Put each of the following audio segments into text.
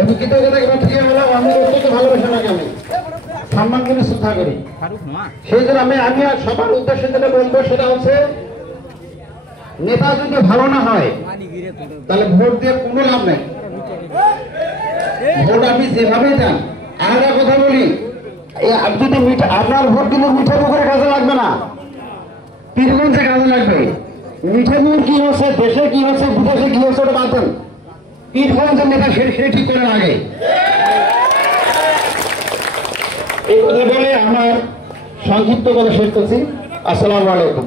আমি কৃতজ্ঞতা থেকে বললাম আমি রোজকে ভালোবাসা লাগে, আমি সম্মান করে শ্রদ্ধা করি। সেই জন্য আমি সবার উদ্দেশ্যে যেটা বলবো সেটা হচ্ছে, নেতা যদি ভালো না হয় তাহলে ভোট দিয়ে কোনো লাভ নেই। ভোট আপনি যেভাবেই দেন। আর একটা কথা বলি, যদি আপনার ভোট কিন্তু মিঠাপুকুরে কাজে লাগবে না, পীরগঞ্জে কাজে লাগবে। মিঠাপুকুর কি হচ্ছে, দেশে কি হচ্ছে, বিদেশে কি হচ্ছে ওটা বাদ দেন, পীরগঞ্জের নেতা সেটা ঠিক করার আগে। এই কথা বলে আমার সংক্ষিপ্ত কথা শেষ করছি। আসসালামু আলাইকুম।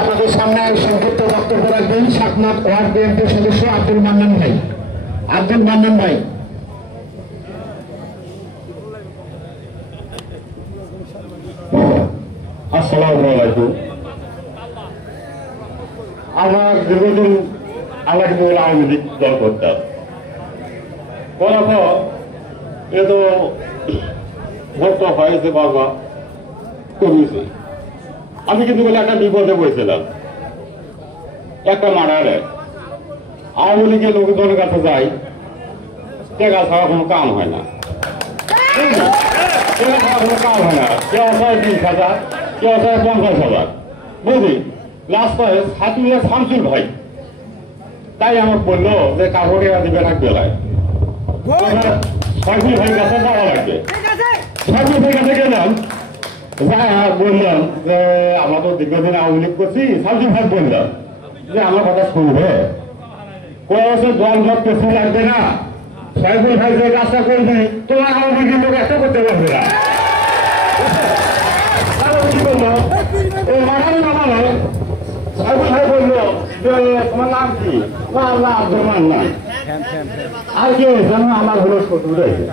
আপনাদের সামনে সংক্ষিপ্ত বক্তব্য রাখবেন সাতনাথ ওয়ার্ড বিএনপির সদস্য আব্দুল মান্নান ভাই। আব্দুল মান্নান ভাই। আসসালামু আলাইকুম। আমার দীর্ঘদিন আল্লাহকে আওয়ামী লীগ দল করতাম। করার পর এ তো ভোটটা হয়েছে বাবা কমিয়েছে। আমি কিন্তু একটা বিপদে পড়েছিলাম, একটা মারারে আওয়ামী লীগের লোকজনের কাছে যাই, টাকা ছাড়া কোনো কাম হয় না, টাকা ছাড়া কোনো কাম হয় না। কেউ হয় 20,000, কেউ হয় 50,000, বুঝলি। রাস্তায় সাথীরা শামসুল ভাই তাই আমার বললো যে কাপড়ে দিবে না বেলায়, সাইফুল ভাই কাছে যাওয়া লাগবে। সাইফুল ভাই কাছে গেলাম, বললাম যে আমরা তো দীর্ঘদিন আওয়ামী লীগ করছি। সাইফুল ভাই বললাম যে আমার কথা শুনবে, জল জল পেছনে লাগবে না। সাইফুল ভাই যে কাজটা করবে তোমার আওয়ামী লীগের লোক একটা করতে পারবে না। কি বললো ও মাথায় নামানো। সাইফুল ভাই বললো যে তোমার নাম কি? আল্লাহ আব্দুল মান্নান। আর কি হয়েছে? আমার হলো শ্বশুর হয়েছে,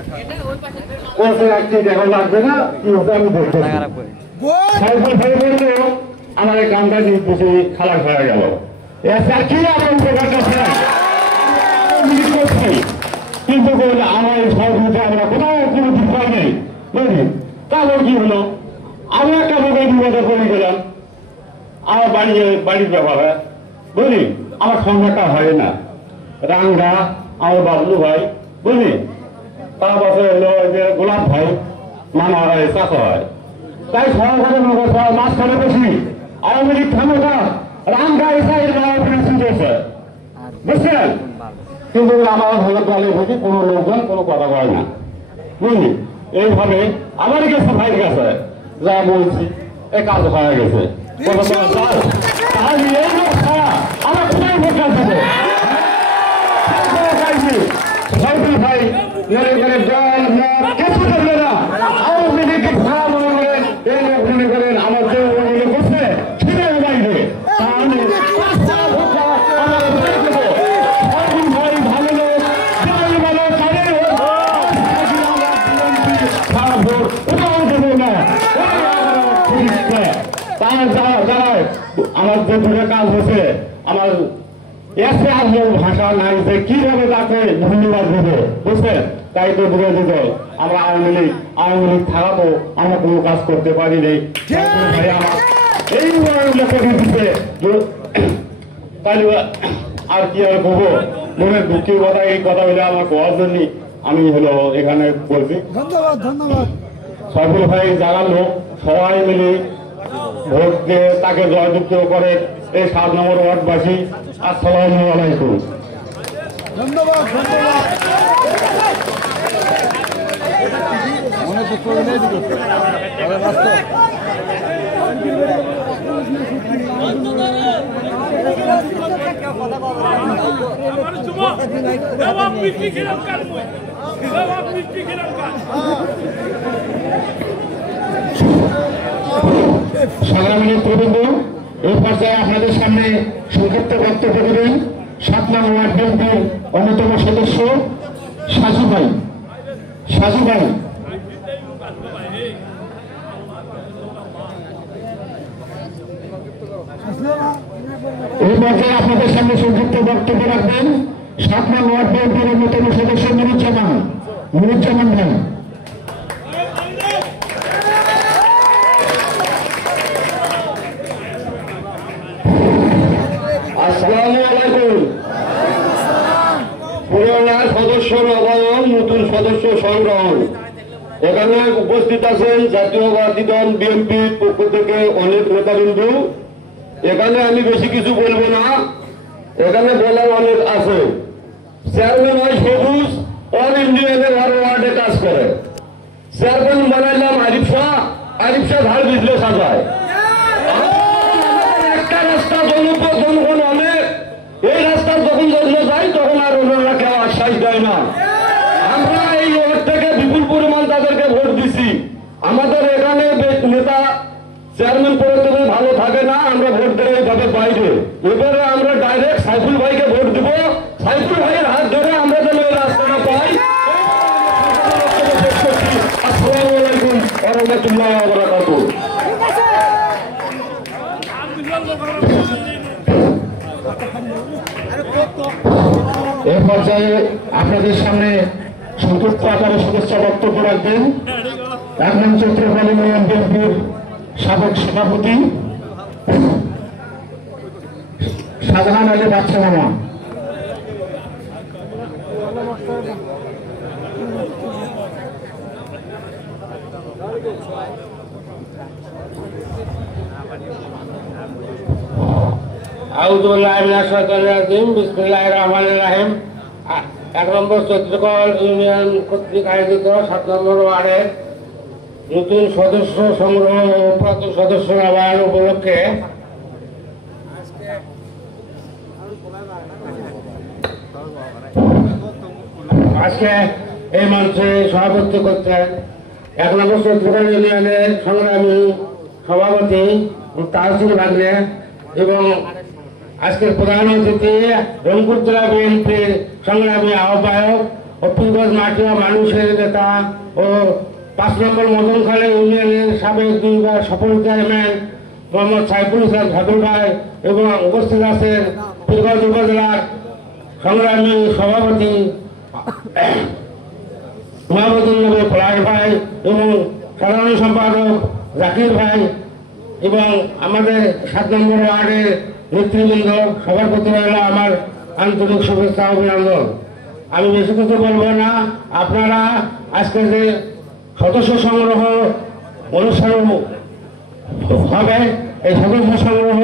এখন লাগবে না, কি হচ্ছে আমি বলতে। সাইফুল ভাই বললো আমার এই কামটা নির্দেশে খালাস হয়ে গেল। কি আমার উপকার করছে কিন্তু আমার এই সহযোগিতা আমরা কোথাও কোনো বিষয় নেই, বুঝলি। তারপর কি হলো, আমি একটা লোকের বিপদে পড়ে গেলাম। আমার বাড়ির ব্যাপারে বুঝলি, আমার সংখ্যাটা হয় না। রাঙ্গা আমার বাবলু ভাই, বুঝলি, তার পাশে হলো যে গোলাপ ভাই, মামা হয়, চাষা হয়। তাই সরকারের মাঝখানে বসি আওয়ামী লীগ ক্ষমতা রাঙ্গা এসে বুঝছেন। কিন্তু আমার হলো দলে বসি কোনো লোকজন কোনো কথা কয় না, বুঝলি। এইভাবে আমার কাছে ভাইয়ের কাছে যা বলছি এ কাজ হয়ে গেছে। আমার কোথায় ভোট দেবো ভাই, দল কিছু করবে না। আওয়ামী লীগকে ভাড়া মনে করেন, এই লোক মনে করেন আমার যে করছে সেটাই বাইরে। তাহলে আমার যে দুটো কাজ হচ্ছে, আমার এসে আসলে ভাষা নাই যে কিভাবে তাকে ধন্যবাদ দেবো, বুঝছেন। তাই তো বুঝে দিত আমরা আওয়ামী লীগ থাকাবো, আমরা কোনো কাজ করতে পারি নেই। আমার এই দিচ্ছে, তাই আর কি আর বলবো। মনে দুঃখের কথা, এই কথা হলে আমার কোয়ার জন্য আমি হলো এখানে বলছি। ধন্যবাদ ধন্যবাদ। সাইফুল ভাই জানার লোক সবাই মিলে ভোট দিয়ে তাকে জয়যুক্ত করে এই 7 নম্বর ওয়ার্ডবাসী। আসসালামু আলাইকুম। ধন্যবাদ ধন্যবাদ। সংগ্রামী নেতৃবৃন্দ, এই পর্যায়ে আপনাদের সামনে সংক্ষিপ্ত বক্তব্য দেবেন 7 নং ওয়ার্ড বিএনপির অন্যতম সদস্য সাজু ভাই। এই পর্যায়ে আপনাদের সামনে সংক্ষিপ্ত বক্তব্য রাখবেন 7 নং ওয়ার্ড বিএনপির অন্যতম সদস্য নুরুজ্জামান ভাই। আসসালামু আলাইকুম। পুরোনো সদস্য নবায়ন, নতুন সদস্য সংগ্রহণ। এখানে উপস্থিত আছেন জাতীয়বাদী দল বিএনপির পক্ষ থেকে অনেক নেতাবৃন্দু। এখানে আমি বেশি কিছু বলবো না, এখানে বলার অনেক আছে। চেয়ারম্যান হয় সবুজ, অল ইন্ডিয়ানের আর ওয়ার্ডে কাজ করে। চেয়ারম্যান বানাইলাম আরিফ শাহ, আরিফ শাহ ধার বিজলে সাজায়। একটা রাস্তা জনগণ অনেক, এই রাস্তা যখন জন্য যায় তখন আর ওনারা কেউ আশ্বাস দেয় না। আমরা এই ওয়ার্ড থেকে বিপুল পরিমাণ তাদেরকে ভোট দিছি। আমাদের এখানে নেতা চেয়ারম্যান পরিষদে ভালো থাকে না, আমরা ভোট দেবো এইভাবে বাইরে। এবারে আমরা ডাইরেক্ট সাইফুল ভাইকে ভোট দিব। সাইফুল ভাইয়ের হাত ধরে আমরা যেন এই রাস্তাটা পাই। আসসালামু আলাইকুম ওয়া রাহমাতুল্লাহি ওয়া বারাকাতুহু। এই পর্যায়ে আপনাদের সামনে সংক্ষিপ্ত আকারে শুভেচ্ছা বক্তব্য রাখবেন ১ নং চৈত্রপাল ইউনিয়ন বিএনপির সাবেক সভাপতি শাহজাহান আলী বাচ্চা মামা। বিসমিল্লাহির রহমানির রহিম। ১ নম্বর চৈত্রকল ইউনিয়ন কর্তৃক আয়োজিত ৭ নম্বর ওয়ার্ডের নতুন সদস্য সংগ্রহ ও প্রাক্তন সদস্য নবায়ন উপলক্ষে আজকে এই মঞ্চে সভাপতিত্ব করছেন ১ নম্বর চৈত্রকল ইউনিয়নের সংগ্রামী সভাপতি তাহসিল ভাগ্নে এবং আজকের প্রধান অতিথি রংপুর জেলা বিএনপির সংগ্রামী আহ্বায়ক অপ্পিলগঞ্জ মাটিয়া মানুষের নেতা ও ৫ নম্বর মদনখালী ইউনিয়নের সাবেক ২বার সফল চেয়ারম্যান মোহাম্মদ সাইফুল ইসলাম ভাদুল ভাই এবং উপস্থিত আছেন পীরগঞ্জ উপজেলার সংগ্রামী সভাপতি মোহাম্মদুল্নবী পলাশ ভাই এবং সাধারণ সম্পাদক জাকির ভাই এবং আমাদের ৭ নম্বর ওয়ার্ডের নেতৃবৃন্দ, সবার প্রতি রইল আমার আন্তরিক শুভেচ্ছা অভিনন্দন। আমি বেশি কিছু বলবো না। আপনারা আজকে যে সদস্য সংগ্রহ অনুষ্ঠান হবে, এই সদস্য সংগ্রহ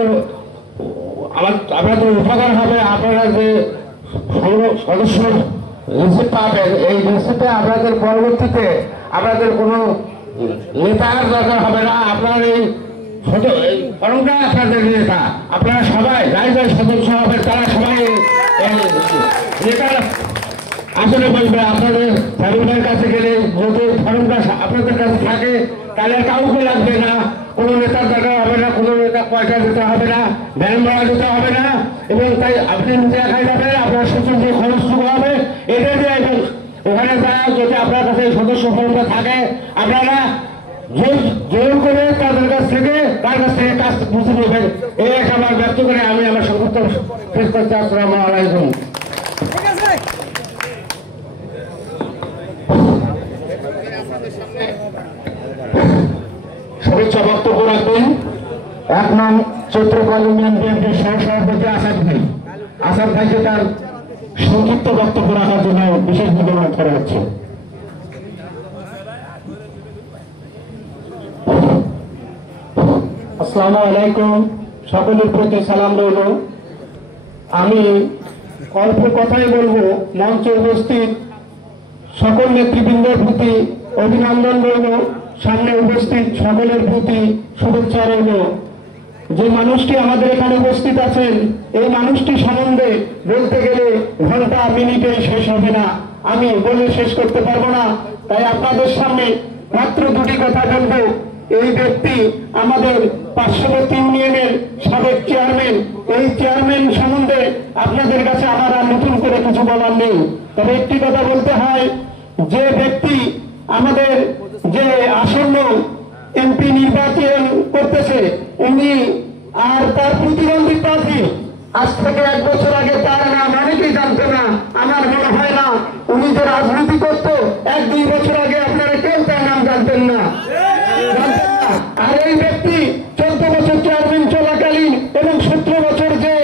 আপনাদের উপকার হবে। আপনারা যে সদস্য রিসিপ্ট পাবেন, এই রিসিপ্টে আপনাদের পরবর্তীতে আপনাদের কোনো নেতার দরকার হবে না। আপনার এই ফর্মটা আপনাদের নেতা, আপনারা সবাই যাই যাই সদস্য হবে তারা সবাই নেতার আসলে বলবে। আপনাদের ফ্যামিলির কাছে গেলে যদি ফর্মটা আপনাদের কাছে থাকে তাহলে কাউকে লাগবে না, কোনো নেতার দরকার হবে না, কোনো নেতা পয়সা দিতে হবে না, ভ্যান ভাড়া দিতে হবে না। এবং তাই আপনি নিজে একাই যাবেন, আপনার সচিব যে খরচটুকু হবে এটা দিয়ে এবং ওখানে যায় যদি আপনার কাছে সদস্য ফর্মটা থাকে আপনারা জোর করে তাদের কাছ থেকে কাজ বুঝে নেবেন। এই এক আমার ব্যক্ত করে আমি আমার সংক্ষিপ্ত শেষ করছি। আসসালামু আলাইকুম। শুভেচ্ছা বক্তব্য রাখবেন ১ নং চৈত্রপাল ইউনিয়ন বিএনপির সহসভাপতি আসাদ ভাই। আসাদ ভাইকে তার সংক্ষিপ্ত বক্তব্য রাখার জন্য বিশেষ নিবেদন করা হচ্ছে। আসসালামু আলাইকুম, সকলের প্রতি সালাম রইল। আমি অল্প কথাই বলবো। মঞ্চে উপস্থিত সকল নেতৃবৃন্দের প্রতি অভিনন্দন রইল, সামনে উপস্থিত সকলের প্রতি শুভেচ্ছা রইল। যে মানুষটি আমাদের এখানে উপস্থিত আছেন এই মানুষটি সম্বন্ধে বলতে গেলে ঘন্টা মিনিটে শেষ হবে না, আমি বলে শেষ করতে পারবো না। তাই আপনাদের সামনে মাত্র দুটি কথা বলবো। এই ব্যক্তি আমাদের পার্শ্ববর্তী ইউনিয়নের সাবেক চেয়ারম্যান। এই চেয়ারম্যান সম্বন্ধে আপনাদের কাছে আমার আর নতুন করে কিছু বলার নেই। তবে একটি কথা বলতে হয়, যে ব্যক্তি আমাদের যে আসন্ন এমপি নির্বাচন করতেছে উনি আর তার প্রতিদ্বন্দ্বী প্রার্থী আজ থেকে ১ বছর আগে তার নাম অনেকেই জানতো না। আমার মনে হয় না উনি যে রাজনীতি করতো ১-২ বছর আগে আপনারা কেউ তার নাম জানতেন না। আর এই ব্যক্তি ১৪ বছর চেয়ারম্যান চলাকালীন এবং ১৭ বছর যে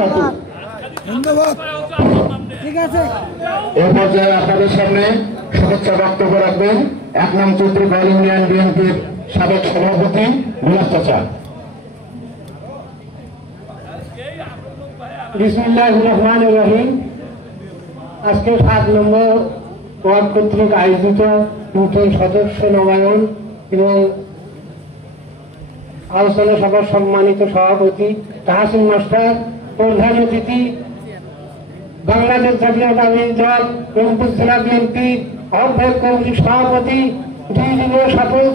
বারাকাতুহু। ধন্যবাদ। ঠিক আছে। এই পর্যায়ে আপনাদের সামনে শুভেচ্ছা বক্তব্য রাখবেন ১ নং চৌধুরীপাল ইউনিয়ন বিএনপির সাবেক সভাপতি বিলাস চাচা। বিসমিল্লাহির রহমানির রহিম। আজকে ৭ নম্বর ওয়ার্ড কর্তৃক আয়োজিত নতুন সদস্য নবায়ন এবং আলোচনা সভার সম্মানিত সভাপতি তাহসিন মাস্টার, প্রধান অতিথি বাংলাদেশ জাতীয়তাবাদী দল রংপুর জেলা বিএনপি আহ্বায়ক কমিটির সভাপতি ২ যুব শপথ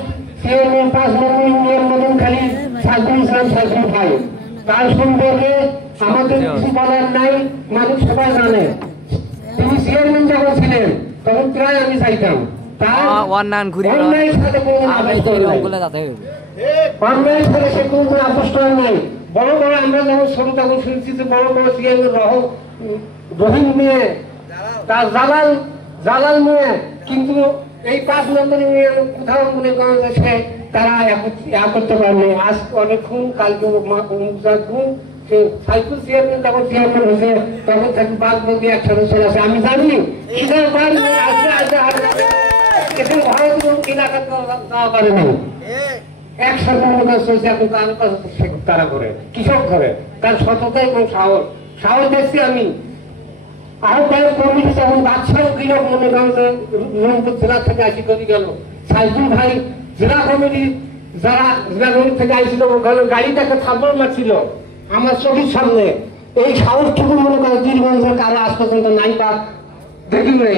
চেয়ারম্যান ৫ নম্বর ইউনিয়ন মদনখালী সাইফুল ইসলাম সাইফুল ভাই। তার সম্পর্কে আমাদের কিছু বলার নাই, মানুষ সবাই জানে। তিনি চেয়ারম্যান যখন ছিলেন তখন প্রায় আমি চাইতাম তার অন্যায়ের সাথে কোনো অন্যায়ের সাথে সে কোনো আপোষ নাই। বড় বড় আমরা যখন ছোট তখন শুনছি যে বড় বড় চেয়ারম্যান রহিম নিয়ে তার জালাল নিয়ে, কিন্তু এই ৫ নম্বর ইউনিয়ন কোথাও মনে করেন যে সে তারা করতে পারেনি। আজ অনেক খুন, কালকে খুন। সে সাইফুল চেয়ারম্যান যখন চেয়ারম্যান হয়েছে তখন থেকে বাদ বলতে একসাথে চলে আসে। আমি জানি এলাকা যাওয়া পারেনি, একসাথে মনে কাজ চলছে। এখন তারা করে কৃষক করে তার সততা এবং সাহস দেখছি আমি। আহ্বায়ক কমিটি যখন বাদশাহ কিরক মনে করেন যে রংপুর জেলা থেকে আসি করে গেল, সাইফুল ভাই জেলা কমিটি যারা জেলা কমিটি থেকে আসছিল ওখানে গাড়িটাকে থাপড় মারছিল আমার চোখের সামনে। এই সাহসটুকু মনে করেন বীরগঞ্জের কারো আজ পর্যন্ত নাই বা দেখি নাই।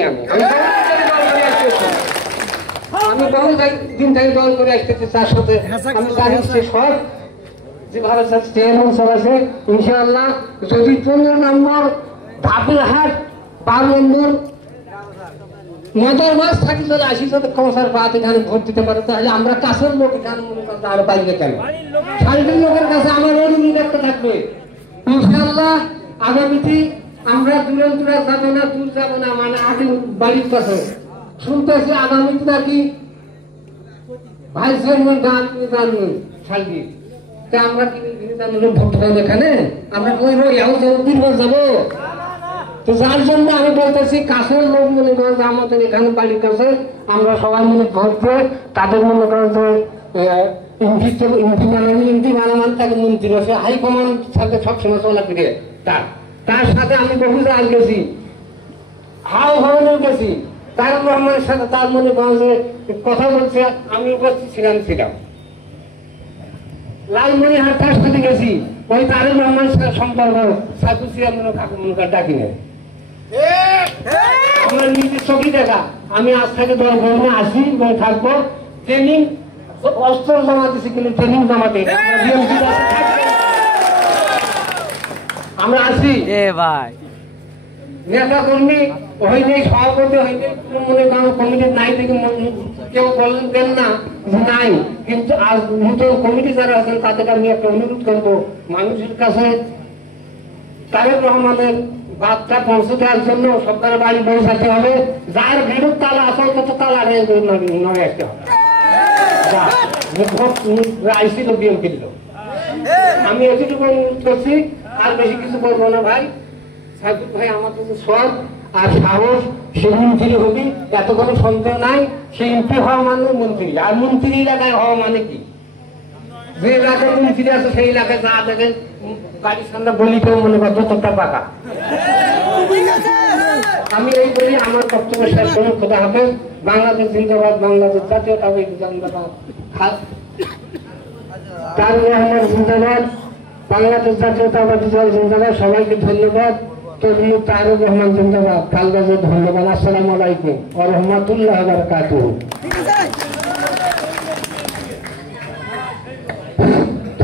আমি বহু দিন থেকে দল করে আসতেছি, তার সাথে আমি জানি সে সব যে ভারত চেয়ারম্যান সব আছে। ইনশাআল্লাহ যদি ১৫ নম্বর ধাপেরহাট ১২ নম্বর মজার মাছ থাকি চলে আসি সাথে কমসার পাত এখানে ভোট দিতে পারে, তাহলে আমরা কাছের লোক এখানে মনে করেন আর বাইরে কেন সাইডের লোকের কাছে আমার অনুরোধ একটা থাকবে। ইনশাআল্লাহ আগামীতে আমরা দূরে যাবো না, দূর যাবো না, মানে আগে বাড়ির কাছে শুনতেছি আগামীতে নাকি ভাই চেয়ারম্যান জানবেন সালবি, আমরা কি ভোট পাবো এখানে? আমরা কই বীরগঞ্জ যাবো? তো যার জন্য আমি বলতেছি কাছের লোক মনে করেন যে আমাদের এখানে বাড়ির কাছে আমরা সবাই মিলে ভোট দিয়ে তাদের মনে করেন যে এমপি বানামান তাকে মন্ত্রী আছে, হাইকমান্ড সাথে সবসময় চলা ফিরে তার সাথে আমি বহু জায়গায় গেছি, হাও ভবনের গেছি, তারেক রহমানের সাথে তার মনে করেন যে কথা বলছে, আমি উপস্থিত ছিলাম। লালমনিরহাট তার সাথে গেছি, ওই তারেক রহমানের সাথে সম্পর্ক সাইফুল চেয়ারম্যান কাকু মনে ডাকি নেই। আমার নিজের চোখে দেখা, আমি আজ থেকে ১০ বছর আসি থাকবো। ট্রেনিং অস্ত্র জমা দিচ্ছি, কিন্তু ট্রেনিং জমাতে আমরা আসি নেতা কর্মী হইলে সভাপতি হইলে মনে করেন কমিটির নাই থেকে কেউ বলবেন না নাই, কিন্তু আজ নতুন কমিটি যারা আছেন তাদেরকে আমি একটা অনুরোধ করবো, মানুষের কাছে তারেক রহমানের বার্তা পৌঁছে দেওয়ার জন্য সরকারের বাড়ি পৌঁছাতে হবে। যার বিরুদ্ধ তালা আসল কত তালা নয় আসতে হবে। আইসিল বিএনপির লোক আমি এতটুকু অনুরোধ করছি, আর বেশি কিছু বলবো না ভাই। সাইফুল ভাই আমার কাছে সৎ আর সাহস, সে মন্ত্রী হবি এত কোনো সন্দেহ নাই। সে এমপি হওয়া মানে মন্ত্রী, আর মন্ত্রী এলাকায় হওয়া মানে কি? যে এলাকায় মন্ত্রী আছে সেই এলাকায় যা দেখেন গাড়ির সামনে বলি কেউ মনে করতো তোরটা পাকা। আমি এই বলি আমার বক্তব্য শেষ করে খোদা হাফেজ। বাংলাদেশ জিন্দাবাদ, বাংলাদেশ জাতীয়তাবাদী জিন্দাবাদ, তারেক রহমান জিন্দাবাদ, বাংলাদেশ জাতীয়তাবাদী দল জিন্দাবাদ। সবাইকে ধন্যবাদ। তরমুজ তারেক রহমান জিন্দাবাদ, কালবাজে ধন্যবাদ। আসসালামু আলাইকুম ওয়া রাহমাতুল্লাহি ওয়া বারাকাতুহু।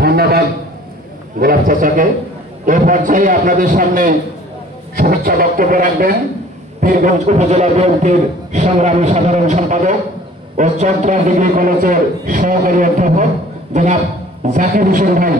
ধন্যবাদ গোলাপ চাচাকে। এ পর্যায়ে আপনাদের সামনে শুভেচ্ছা বক্তব্য রাখবেন পীরগঞ্জ উপজেলা বিএনপির সংগ্রামী সাধারণ সম্পাদক ও চন্দ্রা ডিগ্রি কলেজের সহকারী অধ্যাপক জনাব জাকির হোসেন ভাই।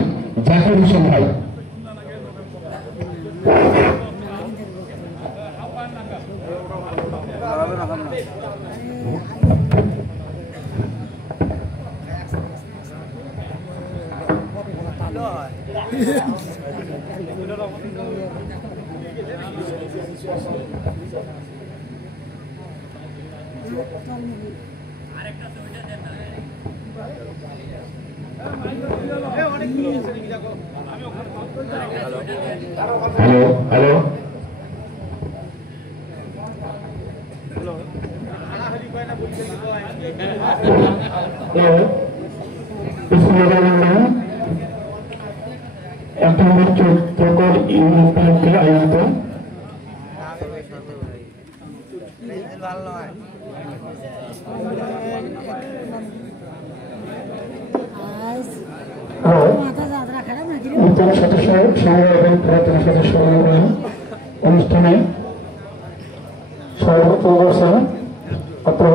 হ্যালো হ্যালো এখন চৌদ্দকর ইউনিয়ন ব্যাংকের আয়োজিত নূতন সদস্য সংগ্রহ এবং পুরাতন সদস্য মনোনয়ন অনুষ্ঠানে সভাপতি বলছেন অত্র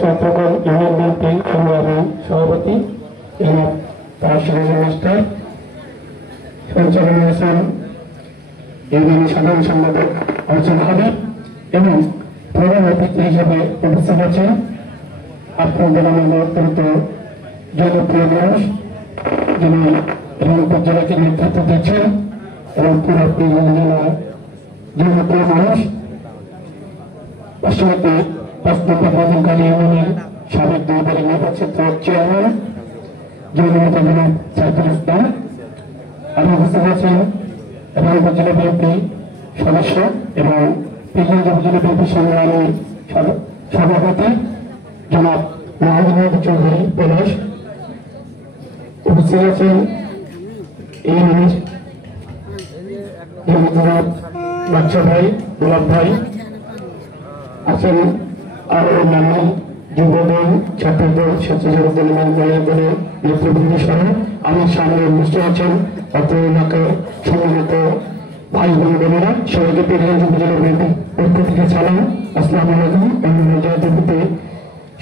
চৌদ্দকর ইউনিয়ন বিএনপি সংগ্রামী সভাপতি তার সিরাজুল মাস্টার, সঞ্চালন হয়েছেন ইউনিয়ন সাধারণ সম্পাদক অর্জন হাবিব এবং প্রধান অতিথি হিসেবে উপস্থিত আছেন আপনাদের আমাদের অত্যন্ত জনপ্রিয় মানুষ যিনি রংপুর জেলাকে নেতৃত্ব দিচ্ছেন এবং পুরোপুরি জেলার জনপ্রিয় মানুষ পার্শ্ববর্তী ৫ নম্বর বদলকালী ইউনিয়নের সাবেক ২ বারের নির্বাচিত চেয়ারম্যান জননেতা জনাব সাইফুল ইসলাম, আরো উপস্থিত আছেন রংপুর জেলা বিএনপি সদস্য এবং পীরগঞ্জ উপজেলা বিএনপি সংগ্রামী সভাপতি জনাব মাহমুদ চৌধুরী পলাশ, উপস্থিত আছেন জনাব বাচ্চা ভাই, গোলাপ ভাই, আছেন আরো অন্যান্য যুবদল, ছাত্রদল, স্বেচ্ছাসেবক দল এবং দলের নেতৃবৃন্দ সহ আমার সামনে উপস্থিত আছেন অত্র এলাকার সম্মানিত ভাই বোন বোনেরা, সবাইকে পীরগঞ্জ উপজেলা বিএনপি পক্ষ থেকে সালাম, আসসালামু আলাইকুম এবং জাতীয় প্রতি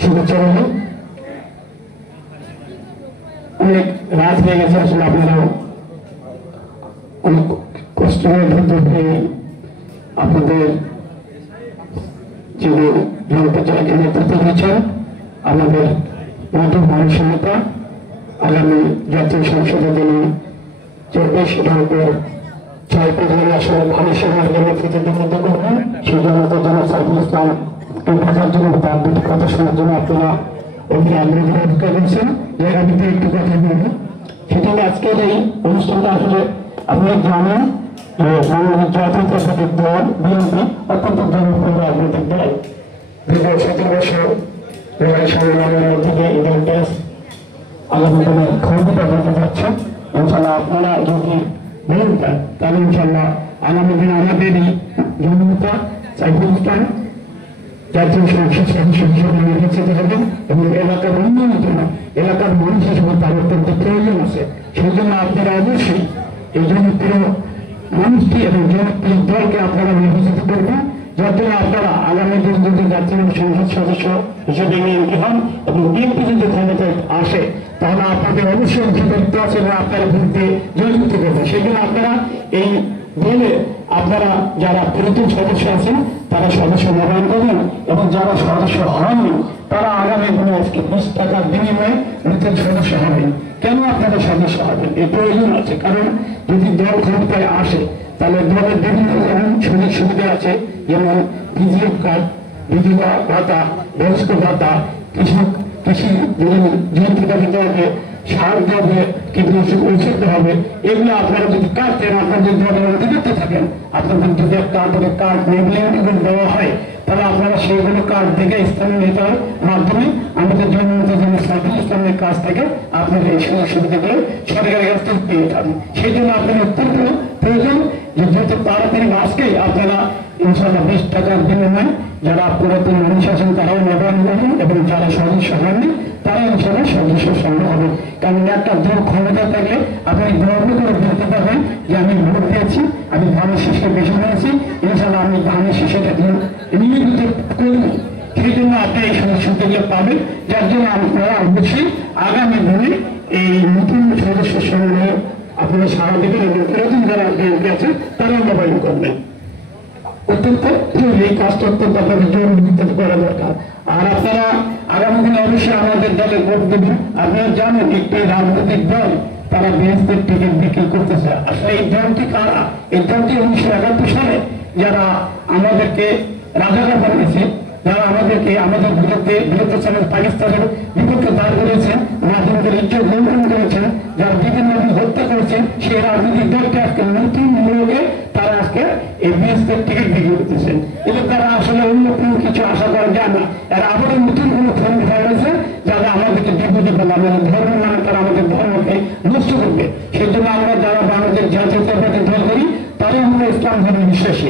শুভেচ্ছা রইল। অনেক রাত হয়ে গেছে, আসলে আপনারাও অনেক কষ্ট হয়ে ধরে আপনাদের যিনি রংপুর জেলাকে নেতৃত্ব দিচ্ছেন আমাদের মধুর মানুষের নেতা, আগামী জাতীয় সংসদে যিনি ২৪ রংপুর ৬ প্রধান আসলে মানুষের নেতৃত্ব করবেন, সেই জন্য জনাব সাইফুল ইসলাম থাকার জন্য তার দুটি কথা শোনার জন্য আপনারা অতি আগ্রহ অধিকার করছেন। এর আগে একটু কথা বলবো, সেটা হলো আজকের এই অনুষ্ঠানটা আসলে আপনারা জানেন জাতীয়তাবাদী দল বিএনপি অত্যন্ত জনপ্রিয় রাজনৈতিক দল। দীর্ঘ ১৭ বছর লড়াই সংগ্রামের মধ্যে দিয়ে এই দলটা আগামী দিনে ক্ষমতা করতে যাচ্ছে। ইনশাল্লাহ আপনারা যদি ভোট দেন তাহলে ইনশাল্লাহ আগামী দিনে আমাদেরই জননেতা সাইফুল ইসলাম জাতীয় সংসদ সদস্য হিসেবে নির্বাচিত হবেন এবং এলাকার উন্নয়নের জন্য এলাকার মানুষ হিসেবে তার অত্যন্ত প্রয়োজন আছে। সেই জন্য আপনারা অবশ্যই এই জনপ্রিয় মানুষটি এবং জনপ্রিয় দলকে আপনারা নির্বাচিত করবেন, যার জন্য আপনারা আগামী দিন যদি জাতীয় সংসদ সদস্য হিসেবে নিয়োজিত হন এবং বিএনপি যদি ক্ষমতায় আসে তাহলে আপনাদের অবশ্যই অংশীদারিত্ব আছে এবং আপনারা ভোটে জয়যুক্ত করবেন। সেই জন্য আপনারা এই দলে আপনারা যারা নতুন সদস্য আছেন তারা সদস্য নবায়ন করবেন এবং যারা সদস্য হননি তারা আগামী দিনে আজকে ২০ টাকার বিনিময়ে নতুন সদস্য হবেন। কেন আপনারা সদস্য হবেন এই প্রয়োজন আছে, কারণ যদি দল ক্ষমতায় আসে তাহলে দলের বিভিন্ন সুযোগ সুবিধা আছে, যেমন বিজিএফ কার্ড, বিধবা ভাতা, বয়স্ক ভাতা, কৃষি যন্ত্রিকা দিতে হবে, সার দেবে, কীটনাশক ঔষধ হবে, এগুলো আপনারা যদি কাটতেন আপনাদের দলের অধিকার থাকেন আপনাদের যদি একটা আপনাদের কার্ড নেবলিং দেওয়া হয় তাহলে আপনারা সেইগুলো কার্ড থেকে স্থানীয় নেতার মাধ্যমে আমাদের জননেতা জনাব সাইফুল ইসলামের কাছ থেকে আপনারা এই সুযোগ সুবিধাগুলো সরকারের কাছ থেকে পেয়ে যাবেন। সেই জন্য আপনাদের অত্যন্ত প্রয়োজন যে যত তাড়াতাড়ি আজকেই আপনারা ইনশাল্লাহ ২০ টাকার বিনিময়ে যারা পুরাতন মানুষ আছেন তারাও নবায়ন করবেন এবং যারা সদস্য হননি তারা ইনশাল্লাহ সদস্য সংগ্রহ হবেন। কারণ একটা দল ক্ষমতা থাকলে আপনি গর্ব করে বলতে পারবেন যে আমি ভোট দিয়েছি, আমি ধানের শীষে বেশি হয়েছি, ইনশাল্লাহ আমি ধানের শীষেটা নিয়োজিত করব। সেই জন্য আপনি এই সুযোগগুলো পাবেন, যার জন্য আপনারা অবশ্যই আগামী দিনে এই নতুন সদস্য সংগ্রহ আপনারা সারা দেবেন এবং পুরাতন যারা বিএনপি আছে তারাও নবায়ন করবেন। অত্যন্ত এই কাজটা অত্যন্ত আপনাদের জোর করা দরকার। আর আপনারা আগামী দিনে অবশ্যই আমাদের দলে ভোট দেবেন। আপনারা জানেন একটি রাজনৈতিক দল তারা বিএনপির টিকিট বিক্রি করতেছে। আসলে এই দলটি কারা? এই দলটি ১৯৭১ সালে যারা আমাদেরকে রাজাকার বানিয়েছে, যারা আমাদেরকে আমাদের বিরুদ্ধে পাকিস্তানের বিপক্ষে দাঁড় করেছেন, আমাদের ইজ্জত লঙ্ঘন করেছেন, যারা বিভিন্ন হত্যা করেছেন, সেই রাজনৈতিক দলকে আজকে নতুন নিয়োগে তারা আজকে এই বিএসপির টিকিট বিক্রি করতেছেন। এদের দ্বারা আসলে অন্য কোনো কিছু আশা করা যায় না। এরা আবারও নতুন কোনো ফোন রয়েছে যারা আমাদেরকে বিপদে ফেলে, আমাদের ধর্মের নামে তারা আমাদের ধর্মকে নষ্ট করবে। সেই জন্য আমরা যারা বাংলাদেশ জাতীয়তাবাদী দল করি তারা আমরা ইসলাম ধর্মে বিশ্বাসী।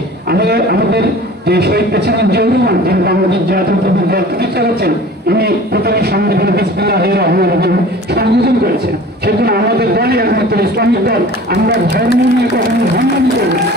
আমাদের যে শহীদ প্রেসিডেন্ট জিয়াউর রহমান, যিনি বাংলাদেশ জাতীয়তাবাদী দল প্রতিষ্ঠা করেছেন, ইনি প্রথমে সংবিধানে বিসমিল্লাহির রহমানির রহিম সংযোজন করেছেন। সেজন্য আমাদের দলই একমাত্র ইসলামিক দল। আমরা ধর্ম নিয়ে কখনো ভণ্ডামি করব না।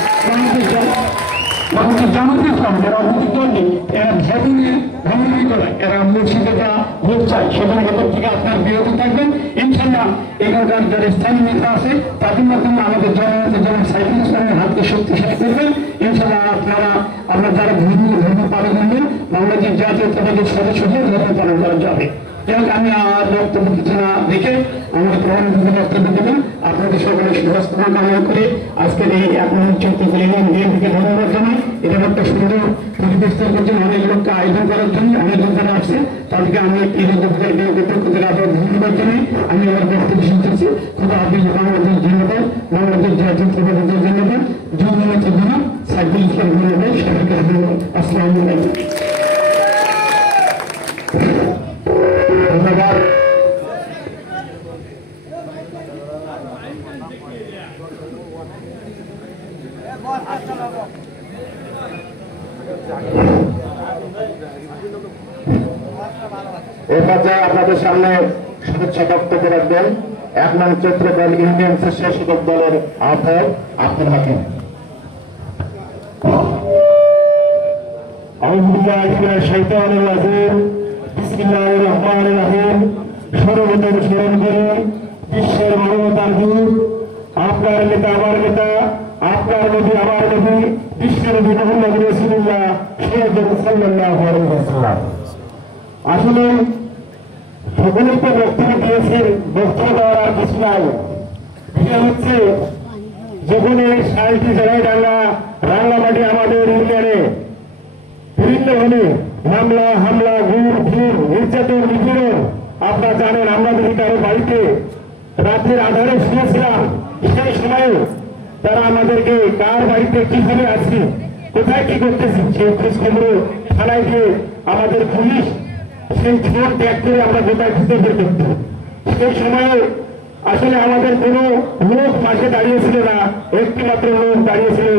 আমাদের জামাতে ইসলাম যারা আমাদের দল নেই, এরা ধর্ম নিয়ে ভণ্ডামি করে, এরা মসজিদে যা ভোট চায় সেজন্য ভোট থেকে আপনার বিরত থাকবেন। ইনশাল্লাহ এখানকার যারা স্থানীয় নেতা আছে তাদের মাধ্যমে আমাদের জননেতা যেমন সাইফুল ইসলামের হাতকে শক্তিশালী করবেন। ইনশাল্লাহ আপনারা যারা ধর্ম পালন করবেন, বাংলাদেশ জাতীয়তাবাদী সদস্যদের ধর্ম পালন করা যাবে। যাই আমি আর বক্তব্য কিছু না দেখে আমাদের প্রধানমন্ত্রী বক্তব্য দেবেন। আপনাদের সকলের সুস্বাস্থ্য কামনা করে আজকের এই 1 মিনিট 14 ইউনিয়ন বিএনপিকে ধন্যবাদ জানাই। এটা একটা সুন্দর পরিবেশ তৈরি করছেন, অনেক লোককে আয়োজন করার জন্য অনেক লোক যারা আসছে তাদেরকে আমি এই বিএনপির পক্ষ থেকে আবার ধন্যবাদ জানাই। আমি আমার বক্তব্য শুনতেছি। খুবই হাফিজ বাংলাদেশ ধন্যবাদ, বাংলাদেশ জাতীয়তাবাদী দল ধন্যবাদ, যুবনেতা ধন্যবাদ, সাইফুল ইসলাম ধন্যবাদ, সবাইকে ধন্যবাদ। আসসালামু আলাইকুম। ধন্যবাদ। এর পর্যায়ে আপনাদের সামনে শুভেচ্ছা বক্তব্য রাখবেন 1 নং চৈত্রপাল ইউনিয়ন স্বেচ্ছাসেবক দলের আহ্বায়ক আব্দুল হাকিম। বিসমিল্লাহির রহমানির রহিম। সর্বপ্রথম স্মরণ করি বিশ্বের মানবতার দূত, আপনার নেতা আমার নেতা, আপনার নবী আমার নবী, বিশ্বের নবী মুহাম্মদ রাসূলুল্লাহ সাল্লাল্লাহু আলাইহি ওয়াসাল্লাম। আসলে সকলেই তো বক্তব্য দিয়েছেন, বক্তব্য দেওয়ার আর কিছু নাই। এটা হচ্ছে যখন এই 60টি জেলায় রাঙ্গামাটি আমাদের ইউনিয়নে বিভিন্নভাবে মামলা হামলা ঘুর ঘুর নির্যাতন নিপীড়ন, আপনারা জানেন। আমরা যদি কারো বাড়িতে রাতের আধারে শুনেছিলাম, সেই সময়ে তারা আমাদেরকে কার বাড়িতে কিভাবে আছি, কোথায় কি করতেছি সেই খোঁজ খবর থানায় গিয়ে আমাদের পুলিশ সেই ফোন ত্যাগ করে আমরা কোথায় খুঁজে বের করত। সেই সময়ে আসলে আমাদের কোনো লোক পাশে দাঁড়িয়েছিল না, একটি মাত্র লোক দাঁড়িয়েছিল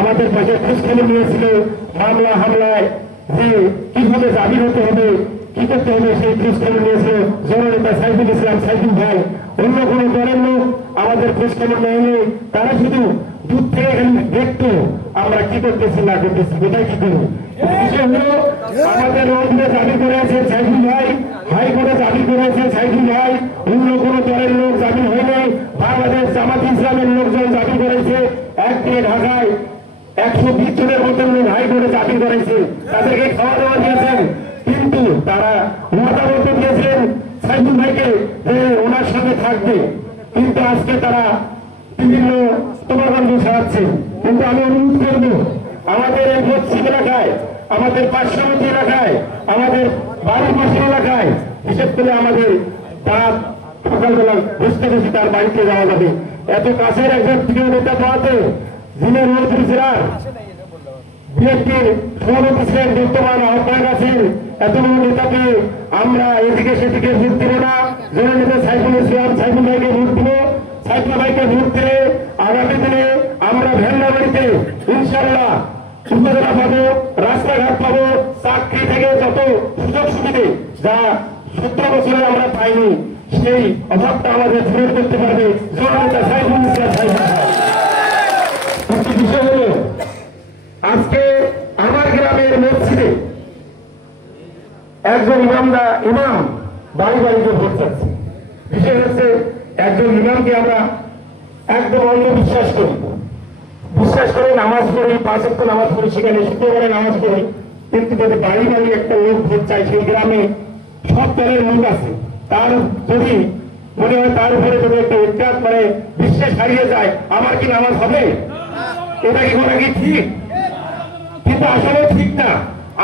আমাদের পাশে খোঁজ খবর নিয়েছিল। মামলা হামলায় যে কিভাবে জামিন হতে হবে, কি করতে হবে সেই খোঁজ খবর নিয়েছিল জননেতা সাইফুল ইসলাম, সাইফুল ভাই। অন্য কোনো দলের লোক আমাদের খোঁজ খবর নেয়নি, তারা শুধু দূর থেকে দেখতো আমরা কি করতেছি না করতেছি, কোথায় কি করবো। বিষয় হলো আমাদের লোকদের দাবি করেছে সাইফুল ভাই, হাইকোর্টে দাবি করেছে সাইফুল ভাই, অন্য কোন দলের লোক দাবি হয়নি। বাংলাদেশ জামাত ইসলামের লোকজন দাবি করেছে, একদিকে ঢাকায় 120 জনের মতন লোক হাইকোর্টে দাবি করেছে, তাদেরকে খাওয়া দাওয়া দিয়েছেন। কিন্তু তারা মতামত দিয়েছেন সাইফুল ভাইকে যে ওনার সঙ্গে থাকবে, কিন্তু আজকে তারা বিভিন্ন প্রভাকাণ্ড ছাড়াচ্ছে। কিন্তু আমি অনুরোধ করব আমাদের এই পশ্চিম এলাকায়, আমাদের পার্শ্ববর্তী এলাকায়, আমাদের বাড়ির পাশের এলাকায়, বিশেষ করে আমাদের রাত সকালবেলা বুঝতে বেশি তার বাড়িতে যাওয়া যাবে। এত কাছের একজন প্রিয় নেতা পাওয়াতে যিনি মন্ত্রী ছিলেন, বিএনপির সভাপতি ছিলেন, বর্তমান আহ্বায়ক আছেন, এত বড় নেতাকে আমরা এদিকে সেদিকে ভোট দিব না। জননেতা সাইফুল ইসলাম সাইফুল ভাইকে ভোট দিব। সাইফুল ভাইকে ভোট দিলে আগামী দিনে আমরা ভেন্নাবাড়িতে ইনশাল্লাহ উপজেলা পাবো, রাস্তাঘাট পাবো, চাকরি থেকে যত সুযোগ সুবিধে যা 17 বছরে আমরা পাইনি, সেই অভাবটা আমাদের পূরণ করতে পারবে জননেতা সাইফুল ইসলাম সাইফুল ভাই। বিষয় হল আজকে আমার গ্রামের মসজিদে একজন ইমাম বাড়ি বাড়িতে ভোট চাচ্ছে। বিষয় হচ্ছে একজন ইমামকে আমরা একদম অন্য বিশ্বাস করে নামাজ পড়ি, 5 ওয়াক্ত নামাজ পড়ি, সেখানে শুক্রবারে নামাজ পড়ি, কিন্তু যদি বাড়ি বাড়ি একটা লোক ভোট চাই, সেই গ্রামে সব দলের লোক আছে, তার যদি মনে হয় তার উপরে যদি একটা উৎখাত মানে বিশ্বাস হারিয়ে যায়, আমার কি নামাজ হবে? এটা কি করা কি ঠিক? কিন্তু আসলে ঠিক না।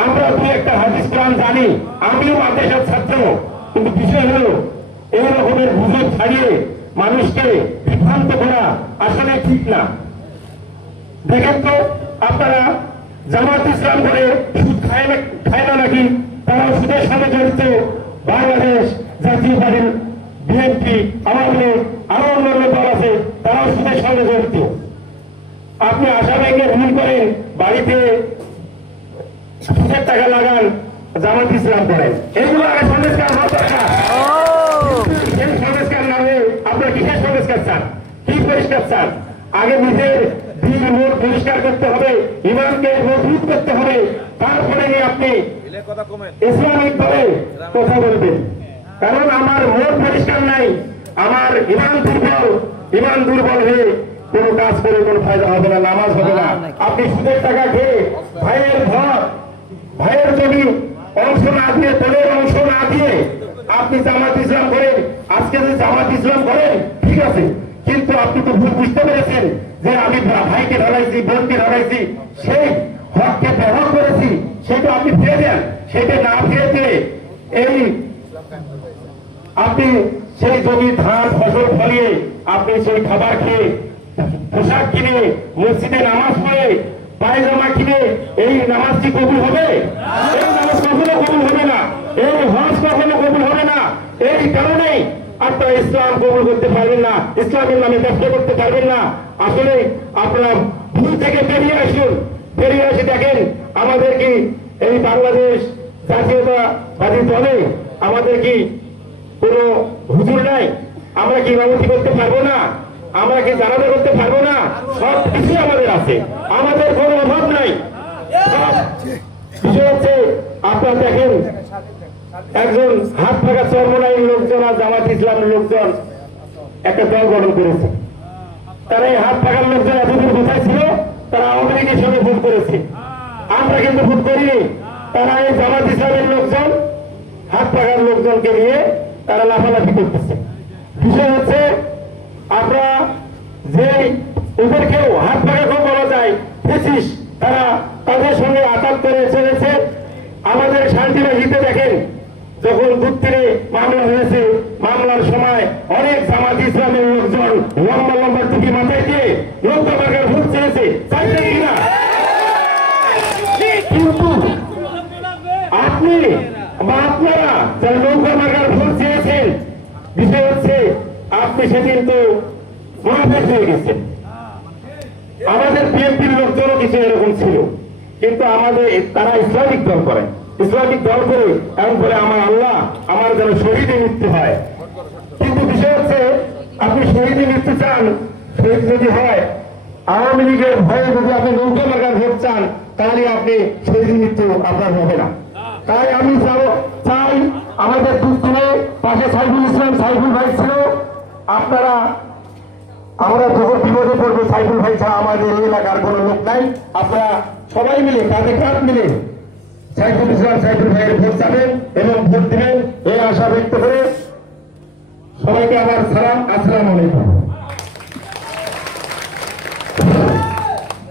আমরা দুই একটা হাদিস কোরআন জানি, আমিও মাদ্রাসার ছাত্র, কিন্তু বিষয় হলো এই রকমের গুজব ছাড়িয়ে মানুষকে বিভ্রান্ত করা আসলে ঠিক না। দেখেন তো আপনারা, জামাত ইসলাম করে সুদ খায় না নাকি? তারা সুদের সাথে জড়িত। বাংলাদেশ জাতীয় পার্টি, বিএনপি, আওয়ামী লীগ, আরো অন্যান্য দল আছে, তারাও সুদের সঙ্গে জড়িত। আপনি আশা ব্যাংকে ঋণ করেন, বাড়িতে সুদের টাকা লাগান, জামাত ইসলাম করেন। এইগুলো আগে সংস্কার হওয়া দরকার। এই সংস্কার নামে আপনারা কিসের সংস্কার চান? কি পরিষ্কার চান? আগে নিজের দিল মন পরিষ্কার করতে হবে, ইমানকে মজবুত করতে হবে, তারপরে আপনি ইসলামিক ভাবে কথা বলবেন। কারণ আমার মন পরিষ্কার নাই, আমার ইমান দুর্বল হয়ে কোনো কাজ করে কোনো ফায়দা হবে না, নামাজ হবে না। আপনি সুদের টাকা খেয়ে ভাইয়ের ঘর, ভাইয়ের জমি অংশ না দিয়ে, তোলের অংশ না দিয়ে আপনি জামাত ইসলাম করেন। আজকে যে জামাত ইসলাম করেন ঠিক আছে, কিন্তু আপনি তো ভুল বুঝতে পেরেছেন যে আমি ভাইকে ঢালাইছি, বোনকে ঢালাইছি, সেই হককে ব্যবহার করেছি, সেটা আপনি ফিরে দেন। সেটা না ফিরে দিয়ে এই আপনি সেই জমি ধান ফসল ফলিয়ে আপনি সেই খাবার খেয়ে, পোশাক কিনে, মসজিদে নামাজ পড়ে, পায়জামা কিনে, এই নামাজটি কবুল হবে? এই নামাজ কখনো কবুল হবে না, এই হজ কখনো কবুল হবে না। এই কারণেই আপনারা ইসলাম কবুল করতে পারবেন না, ইসলামের নামে ব্যবসা করতে পারবেন না। আসলে আপনারা ভুল থেকে বেরিয়ে আসুন, বেরিয়ে এসে দেখেন আমাদের কি এই বাংলাদেশ জাতীয়তাবাদী দলে আমাদের কি কোনো হুজুর নাই? আমরা কি ইমামতি করতে পারবো না? আমরা কি জানাজা করতে পারবো না? সব কিছু আমাদের আছে, আমাদের কোনো অভাব নাই। বিষয় হচ্ছে আপনারা দেখেন একজন হাত ফাঁকা চর্মনাই লোকজন আর জামাত ইসলামের লোকজন একটা দল গঠন করেছে। তারা এই হাত ফাঁকার লোকজন এতদিন কোথায় ছিল? তারা আওয়ামী লীগের সঙ্গে ভোট করেছে, আমরা কিন্তু ভোট করিনি। তারা এই জামাত ইসলামের লোকজন হাত ফাঁকার লোকজনকে নিয়ে তারা লাফালাফি করতেছে। বিষয় হচ্ছে আমরা যে ওদেরকেও হাত ফাঁকাকেও বলা যায় ফেসিস, তারা তাদের সঙ্গে আঘাত করে চলেছে। আমাদের শান্তিবাহিতে দেখেন, যখন দুত্তিরে মামলা হয়েছে, মামলার সময় অনেক জামাত ইসলামের লোকজন লম্বা লম্বা টুপি মাথায় দিয়ে নৌকা মার্কার ভোট চেয়েছে, চাইছেন কিনা? কিন্তু আপনি বা আপনারা যারা নৌকা মার্কার ভোট চেয়েছেন, বিষয় হচ্ছে আপনি সেদিন তো মুনাফিক হয়ে গেছেন। আমাদের বিএনপির লোকজনও কিছু এরকম ছিল, কিন্তু আমাদের তারা ইসলামিক দল করে, ইসলামিক দল করে এমন করে আমার আল্লাহ আমার যেন শহীদে মৃত্যু হয়। কিন্তু বিষয় হচ্ছে আপনি শহীদে মৃত্যু চান, শহীদ যদি হয়, আওয়ামী লীগের ভয়ে যদি আপনি নৌকা মার্কার ভোট চান, তাহলে আপনি শহীদ মৃত্যু আপনার হবে না। তাই আমি চাই আমাদের দুঃখে পাশে সাইফুল ইসলাম, সাইফুল ভাই ছিল। আপনারা, আমরা যখন বিপদে পড়বো, সাইফুল ভাই ছাড়া আমাদের এই এলাকার কোনো লোক নাই। আপনারা সবাই মিলে কাঁধে কাঁধ মিলে সাইফুল ইসলাম, সাইফুল ভাইয়ের ভোট চাবেন এবং ভোট দিবেন, এই আশা ব্যক্ত করে সবাইকে আমার সালাম, আসসালামু আলাইকুম।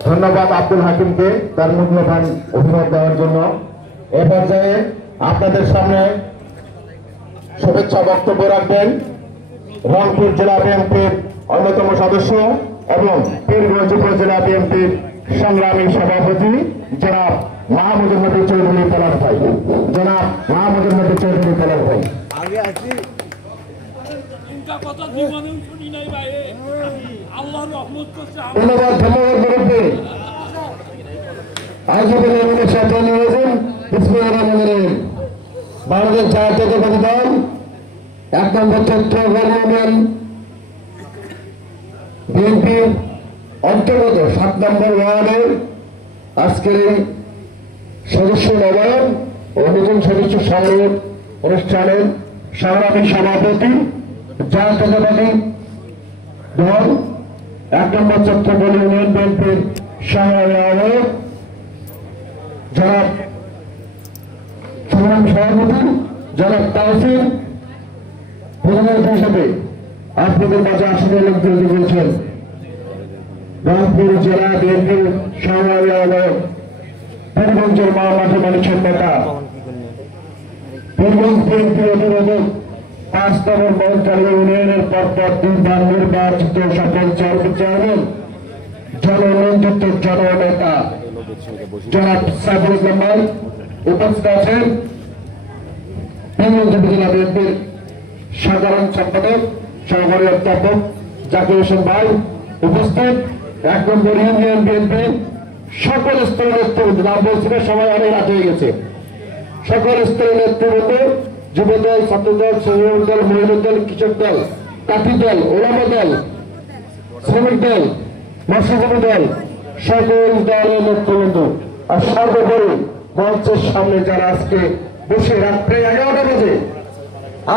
ধন্যবাদ আব্দুল হাকিমকে তার মূল্যবান অভিমত দেওয়ার জন্য। এ পর্যায়ে আপনাদের সামনে শুভেচ্ছা বক্তব্য রাখবেন রংপুর জেলা বিএনপির অন্যতম সদস্য এবং পীরগঞ্জ উপজেলা বিএনপির সংগ্রামী সভাপতি জনাব মাহমুদুর নবী চৌধুরী পলাশ ভাই। জনাব মাহমুদুর নবী চৌধুরী পলাশ ভাই। ধন্যবাদ, ধন্যবাদ মুরব্বী। বাংলাদেশ জাতীয়তাবাদী দল 1 নম্বর চট্টগ্রাম ইউনিয়ন বিএনপির অন্তর্গত 7 নম্বর ওয়ার্ডের আজকের এই সদস্য নবায়ন ও নতুন সদস্য সংগ্রহ অনুষ্ঠানের সংগ্রামী সভাপতি জাতীয়তাবাদী দল 1 নম্বর চট্টগ্রাম ইউনিয়ন বিএনপির সংগ্রামী আহ্বায়ক জনাব সংগ্রামী সভাপতি জনাব তাওসিফ প্রধানমন্ত্রী হিসেবে আপনাদের মাঝে আসলে লোকজন বলছেন রংপুর জেলা বিএনপির সংগ্রামী আহ্বায়ক পীরগঞ্জের মা মাটি মানুষের নেতা, পীরগঞ্জ বিএনপির অভিভাবক 5 নম্বর মৌচারী ইউনিয়নের পরপর 2বার নির্বাচিত সফল চেয়ারম্যান, জননন্দিত জননেতা জনাব সাইফুল ইসলাম ভাই উপস্থিত আছেন। পীরগঞ্জ উপজেলা বিএনপির সাধারণ সম্পাদক সহকারী অধ্যাপক জাকির হোসেন ভাই উপস্থিত। 1 নম্বর ইউনিয়ন বিএনপি সকল স্তরের নেতৃবৃন্দ, নাম বলছি না, সবাই অনেক রাত হয়ে গেছে। সকল স্তরের নেতৃবৃন্দ, যুবদল, ছাত্রদল, শ্রমিক দল, মহিলা দল, কৃষক দল, কাঠি দল, ওলামা দল, শ্রমিক দল, মৎস্যজীবী দল, সকল দলের নেতৃবৃন্দ আর সর্বোপরি মঞ্চের সামনে যারা আজকে বসে রাত প্রায় 11টা বাজে,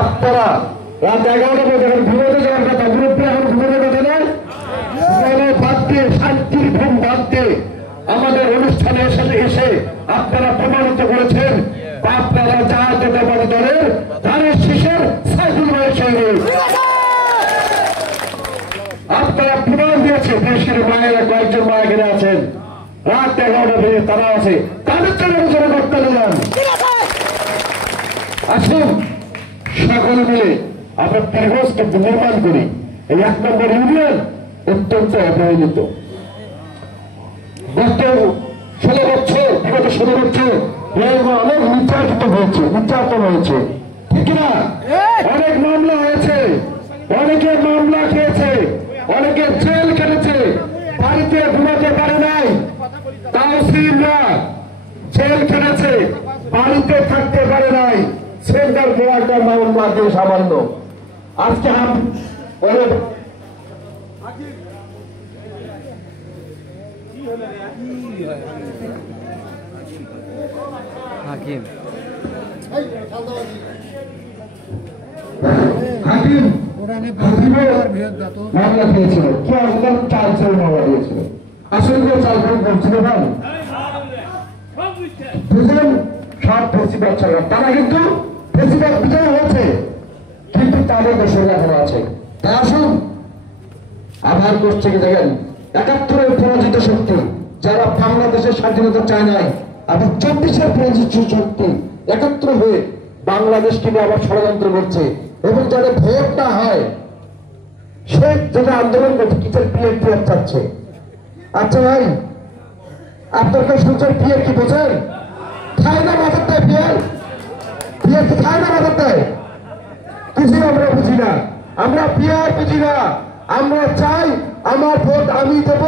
আপনারা রাত 11টা বাজে এখন ঘুমোতে যাওয়ার কথা, গ্রুপে এখন ঘুমোতে কথা নয়, বাদ দিয়ে শান্তির ঘুম বাদ দিয়ে আমাদের অনুষ্ঠানে এসে আপনারা প্রমাণিত করেছেন আপনারা জাতীয়তাবাদী দলের ধানের শীষের সাইফুল ভাইয়ের সঙ্গে আপনারা প্রমাণ দিয়েছে। দেশের মায়েরা কয়েকজন মা এখানে আছেন, রাত 11টা বেজে তারা আছে, তাদের জন্য করতে নিলাম। আসুন সকলে মিলে আমরা পীরগঞ্জকে নির্মাণ করি। এই 1 নম্বর ইউনিয়ন অত্যন্ত অবহেলিত। গত 16 বছর, বিগত 16 বছর অনেক নির্যাতন হয়েছে, ঠিক না? অনেক মামলা হয়েছে, অনেকে মামলা খেয়েছে, অনেকে জেল কেটেছে, বাড়িতে ঘুমাতে পারে নাই, তাওসিলরা জেল কেটেছে, বাড়িতে থাকতে পারে নাই, সেন্টার একটা মামলা দিয়ে সামান্য। আজকে হাকিম মামলা খেয়েছিল, কি আসলে 4 জন মামলা দিয়েছিল, আসলে কেউ 4 জন বলছিল ভাই দুজন সব ফেসিবাদ ছাড়া, তারা কিন্তু ফেসিবাদ বিজয় হয়েছে, কিন্তু তাদের দেশের এখনো আছে। তাই আসুন আবার করছে কি দেখেন, 71-এর পরাজিত শক্তি যারা বাংলাদেশের স্বাধীনতা চায় নাই, আবার 24-এর পরাজিত শক্তি 71 হয়ে বাংলাদেশকে নিয়ে আবার ষড়যন্ত্র করছে, এবং যাদের ভোট না হয় সে যেটা আন্দোলন করছে কিসের পিএর চাচ্ছে। আচ্ছা ভাই, আপনার কেউ শুনছেন পিএর কি বোঝেন? খায় না মাথার দেয় পিএর কি খায় না মাথার দেয়? কিছুই আমরা বুঝি না, আমরা পিআর বুঝি না। আমরা চাই আমার ভোট আমি দেব,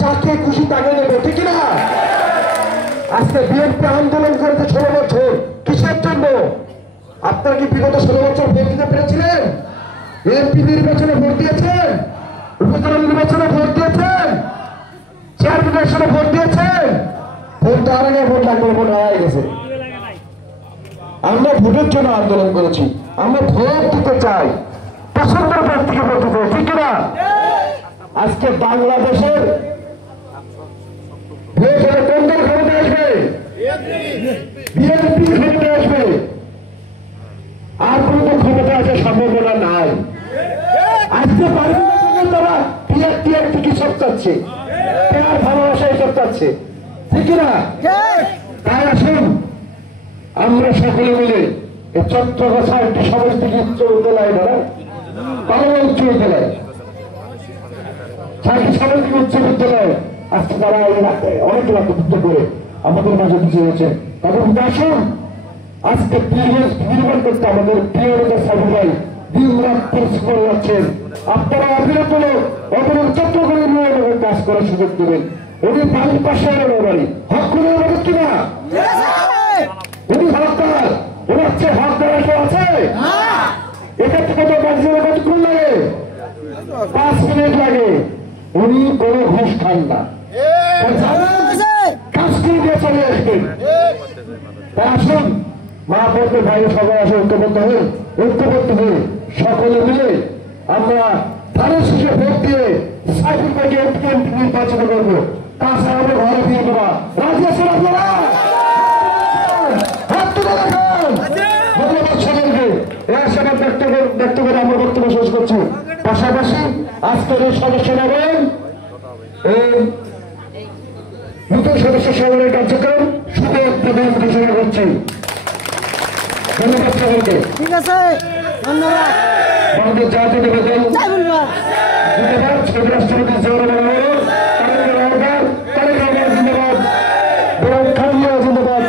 যাকে খুশি তাকে দেবো, ঠিক না? আজকে বিএনপি আন্দোলন করেছে 16 বছর, কিসের জন্য? আপনারা কি বিগত 16 বছর ভোট দিতে পেরেছিলেন? এমপি নির্বাচনে ভোট দিয়েছেন, উপজেলা নির্বাচনে ভোট দিয়েছেন, চেয়ারম্যানের ভোট দিয়েছেন, ভোট দেওয়ার আগে ভোট লাগবে, ভোট হয়ে গেছে। আমরা ভোটের জন্য আন্দোলন করেছি, আমরা ভোট দিতে চাই, পছন্দের ব্যক্তিকে ভোট দিতে, ঠিক না? আজকে বাংলাদেশের ভোট হলে কোন দল ক্ষমতা আসবে? বিএনপি ক্ষমতা আসবে, আর কোন ক্ষমতা আসার সম্ভাবনা নাই। আজকে তারা টিআর চিকিৎসক চাচ্ছে, তার ভালোবাসা এসব চাচ্ছে, ঠিক না? তাই আসুন আমরা সকলে মিলে এই চট্টগ্রাম একটি সমষ্টি উচ্চ বিদ্যালয় দ্বারা বাংলা উচ্চ বিদ্যালয়, 4টি সমষ্টি উচ্চ বিদ্যালয় আজকে তারা অনেক লাভযুক্ত করে আমাদের মাঝে পিছিয়ে হয়েছে। তাদের আসুন আজকে নির্মাণ করতে আমাদের প্রিয় নেতা সাইফুল ভাই দিন রাত পরিশ্রম যাচ্ছেন। আপনারা অবিরত চট্টগ্রামের নিয়ে কাজ করার সুযোগ দেবেন। উনি বাড়ির পাশে বাড়ি হক করে আমাদের কিনা, উনি হকদার, ওনার চেয়ে হকদার কেউ আছে? এটা থেকে তো কতক্ষণ লাগে? 5 মিনিট লাগে। উনি কোনো ঘুষ খান না, কাজ করে দিয়ে চলে আসবেন। তাই আসুন মা বলতে ভাই সবাই আসে ঐক্যবদ্ধ হয়ে সকলে মিলে আমরা ধানের শীষে ভোট দিয়ে সাইফুল ভাইকে এমপি নির্বাচন করবো। তাছাড়া আমরা ঘরে ফিরে দেওয়া রাজি আছেন আপনারা? ধন্যবাদ সকলকে। এর সাথে ব্যক্ত করে আমরা বক্তব্য শেষ করছি। পাশাপাশি আজকের এই সদস্য নেবেন এই নতুন সদস্য সভার কার্যক্রম বিদায় ঘোষণা করছি। ধন্যবাদ সকলকে। ঠিক আছে, ধন্যবাদ। আমাদের জাতীয় নিবেদন জয় বলবার। জিন্দাবাদ, শহীদ রাষ্ট্রপতি জিয়াউর রহমান, তারেক রহমান জিন্দাবাদ, বেগম খালেদা জিন্দাবাদ,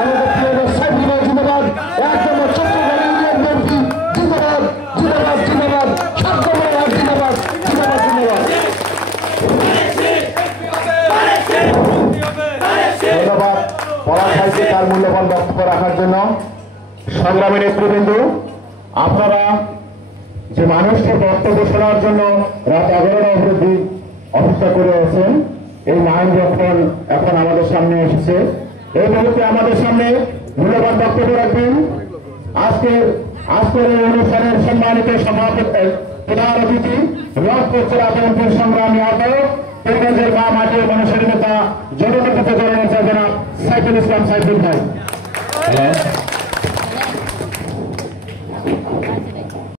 আমাদের প্রিয় নেতা সাইফুল ভাই জিন্দাবাদ, একদম চট্টগ্রাম ইউনিয়ন বিএনপি জিন্দাবাদ, জিন্দাবাদ, জিন্দাবাদ, সবগুলো জিন্দাবাদ, জিন্দাবাদ, জিন্দাবাদ। ধন্যবাদ পলাশ ভাইকে তার মূল্যবান বক্তব্য রাখার জন্য। সংগ্রামী নেতৃবৃন্দ, আপনারা যে মানুষকে বক্তব্য শোনার জন্য রাত 11টা অবধি অপেক্ষা করে আছেন, এই লাইন এখন আমাদের সামনে এসেছে। এই মুহূর্তে আমাদের সামনে মূল্যবান বক্তব্য রাখবেন আজকের এই অনুষ্ঠানের সম্মানিত সভাপতি, প্রধান অতিথি, রংপুর বিএনপির সংগ্রামী আহ্বায়ক, পীরগঞ্জের মা মাটির মানুষের নেতা, জননেতা জননেতা জনাব সাইফুল ইসলাম সাইফুল ভাই।